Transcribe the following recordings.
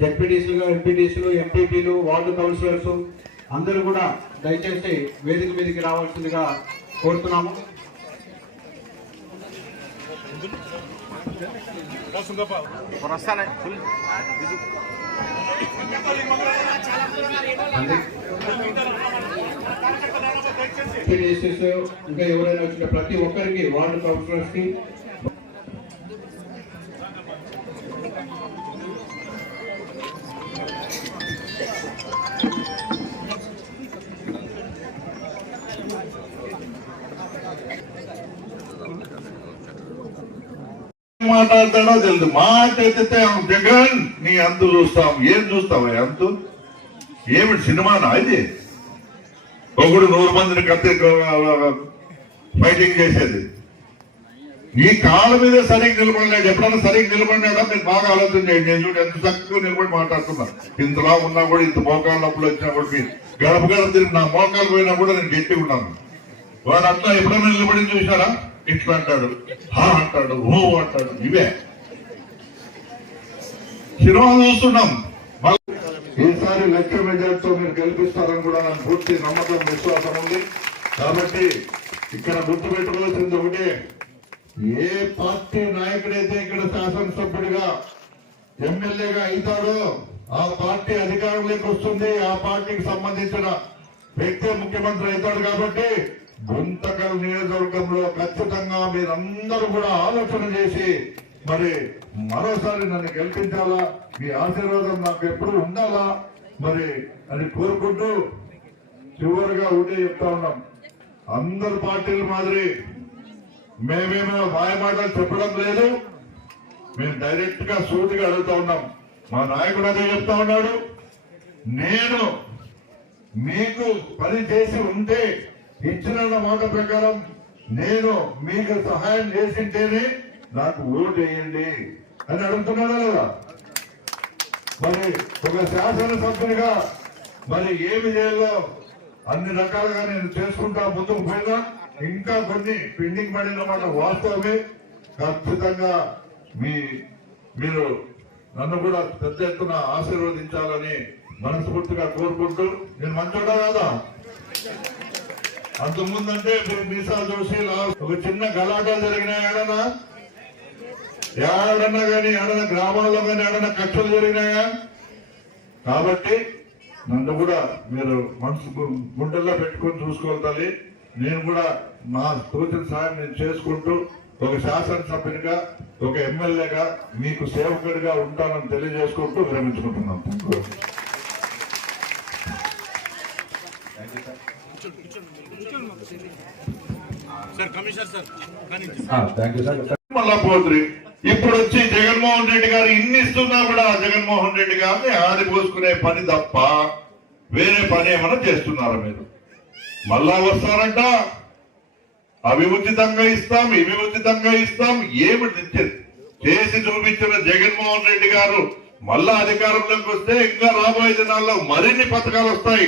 జడ్పీటీసీలు ఎంపీటీసీలు ఎంపీపీలు వార్డు కౌన్సిలర్స్ అందరూ కూడా దయచేసి వేదిక మీదకి రావాల్సిందిగా కోరుతున్నాము. ఇంకా ఎవరైనా వచ్చిన ప్రతి ఒక్కరికి వార్డు కౌన్సిలర్స్ మాట్లాడతాడో తెలుసు మాట ఎత్తితే జగన్ నీ అంతు చూస్తాం. ఏం చూస్తావు అంతు? ఏమిటి సినిమానా ఇది? ఒకడు నూరు మందిని కత్తి ఫైటింగ్ చేసేది. నీ కాళ్ళ మీద సరిగ్గా నిలబడినాడు ఎప్పుడన్నా సరిగ్గా నిలబడినాడా? మీరు బాగా ఆలోచన చేయండి. నేను చూడండి ఎంత చక్కగా నిలబడి మాట్లాడుతున్నా. ఇంతలా ఉన్నా కూడా ఇంత మోకాళ్ళ నొప్పులు వచ్చినా కూడా మీరు గడప గడప తిరిగి నా మోకాలు పోయినా కూడా నేను గట్టి ఉన్నాను. వాడు అట్లా ఎప్పుడన్నా నిలబడి చూసారా ఇట్లా అంటాడు హా అంటాడు ఓ అంటాడు ఇవే. సినిమా చూస్తున్నాం. ఈసారి లెక్క మెజార్టీతో మీరు గెలిపిస్తారని కూడా నాకు పూర్తి నమ్మకం విశ్వాసం ఉంది. కాబట్టి ఇక్కడ గుర్తు పెట్టుకోవాల్సింది ఒకటే. ఏ పార్టీ నాయకుడైతే ఇక్కడ శాసనసభ్యుడిగా ఎమ్మెల్యేగా అవుతాడో ఆ పార్టీ అధికారంలోకి వస్తుంది. ఆ పార్టీకి సంబంధించిన వ్యక్తి ముఖ్యమంత్రి అవుతాడు కాబట్టి గుంతకల్ నియోజకవర్గంలో ఖచ్చితంగా మీరందరూ కూడా ఆలోచన చేసి మరి మరోసారి నన్ను గెలిపించాలా? మీ ఆశీర్వాదం నాకు ఎప్పుడు ఉండాలా? మరి అని కోరుకుంటూ చివరిగా ఉండి చెప్తా ఉన్నాం. అందరు పార్టీల మాదిరి మేమేమో మాయమాటలు చెప్పడం లేదు. మేము డైరెక్ట్గా సూటిగా అడుగుతా ఉన్నాం. మా నాయకుడు అదే చెప్తా ఉన్నాడు. నేను మీకు పని చేసి ఉంటే ఇచ్చిన మాట ప్రకారం నేను మీకు సహాయం చేసింటేనే నాకు ఓటు వేయండి అని అడుగుతున్నాడా లేదా? మరి ఒక శాసనసభ్యునిగా మరి ఏమి చేయాలో అన్ని రకాలుగా నేను చేసుకుంటా ముందుకు పోయినా ఇంకా కొన్ని పెండింగ్ పడిన మాట వాస్తవమే. ఖచ్చితంగా మీ మీరు నన్ను కూడా పెద్ద ఎత్తున ఆశీర్వదించాలని మనస్ఫూర్తిగా కోరుకుంటూ నేను మంచోడా కాదా? అంతకుముందు అంటే మీసాలు చూసి ఒక చిన్న గలాటాలు జరిగినాయి ఏడన్నా? ఏడన్నా కానీ ఏడన్నా గ్రామాల్లో కానీ ఏడన్నా కక్షలు జరిగినాయా? కాబట్టి నన్ను కూడా మీరు మనసు గుండెల్లో పెట్టుకొని చూసుకోవాలి నేను కూడా నా సూచన సాయం నేను చేసుకుంటూ ఒక శాసనసభ్యునిగా ఒక ఎమ్మెల్యేగా మీకు సేవకుడిగా ఉంటానని తెలియజేసుకుంటూ విరమించుకుంటున్నాను. మల్లాపోత్రి ఇప్పుడు వచ్చి జగన్మోహన్ రెడ్డి గారు ఇన్ని ఇస్తున్నా కూడా జగన్మోహన్ రెడ్డి గారిని ఆడిపోసుకునే పని తప్ప వేరే పని ఏమైనా చేస్తున్నారా మీరు? మళ్ళా వస్తారంట. అవి ఉచితంగా ఇస్తాం ఇవి ఉచితంగా ఇస్తాం ఏమి? చేసి చూపించిన జగన్మోహన్ రెడ్డి గారు మళ్ళా అధికారంలోకి వస్తే ఇంకా రాబోయే దినాల్లో మరిన్ని పథకాలు వస్తాయి.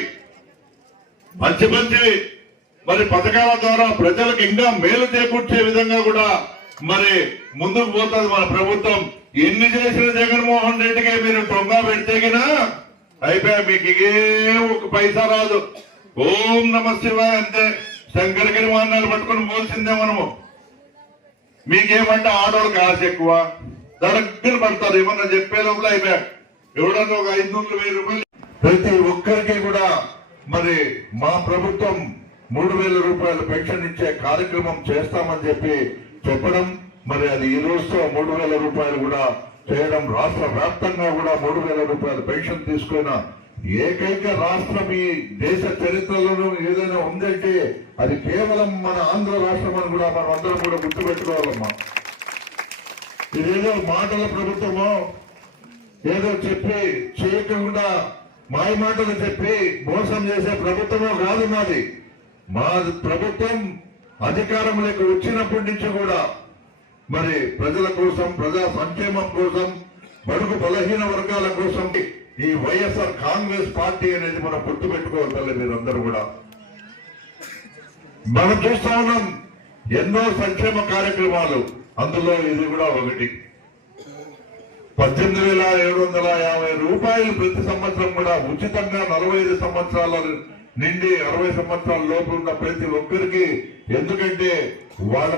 మంచి మంచి మరి పథకాల ద్వారా ప్రజలకు ఇంకా మేలు చేకూర్చే విధంగా కూడా మరి ముందుకు పోతుంది మన ప్రభుత్వం. ఎన్ని చేసిన జగన్మోహన్ రెడ్డికి మీరు టొంగా పెట్టేగినా అయిపోయా మీకు ఏం ఒక పైసా రాదు. ఓం నమ శివాయ అంతే శంకరగిరి వాహనాలు పట్టుకొని పోల్సిందే మనము. మీకేమంటే ఆడవాళ్ళకి ఆశ ఎక్కువ. దగ్గర పడతారు ఏమన్నా చెప్పే లోపల అయిపోయా. ఎవడన్నా ఒక ఐదు వందలు వెయ్యి రూపాయలు. ప్రతి ఒక్కరికి కూడా మరి మా ప్రభుత్వం మూడు వేల రూపాయల పెన్షన్ ఇచ్చే కార్యక్రమం చేస్తామని చెప్పి చెప్పడం మరి అది ఈ రోజుతో మూడు వేల రూపాయలు కూడా చేయడం రాష్ట్ర వ్యాప్తంగా కూడా మూడు వేల రూపాయల పెన్షన్ తీసుకున్న ఏకైక రాష్ట్రం ఈ దేశ చరిత్రలో ఏదైనా ఉందంటే అది కేవలం మన ఆంధ్ర రాష్ట్రం అని కూడా మనం అందరం కూడా గుర్తుపెట్టుకోవాలమ్మా. ఇదేదో మాటల ప్రభుత్వమో ఏదో చెప్పి చేయకుండా మాయ మాటలు చెప్పి మోసం చేసే ప్రభుత్వమో కాదు మాది. మా ప్రభుత్వం అధికారంలోకి వచ్చినప్పటి నుంచి కూడా మరి ప్రజల కోసం ప్రజా సంక్షేమం కోసం బడుగు బలహీన వర్గాల కోసం ఈ వైఎస్ఆర్ కాంగ్రెస్ పార్టీ అనేది మనం గుర్తుపెట్టుకోవాలి తల్లి మీరందరూ కూడా. మనం చూస్తా ఉన్నాం ఎన్నో సంక్షేమ కార్యక్రమాలు. అందులో ఇది కూడా ఒకటి. పద్దెనిమిది వేల ఏడు వందల యాభై రూపాయలు ప్రతి సంవత్సరం కూడా ఉచితంగా నలభై ఐదు సంవత్సరాల నిండి అరవై సంవత్సరాల లోపు ఉన్న ప్రతి ఒక్కరికి. ఎందుకంటే వాళ్ళ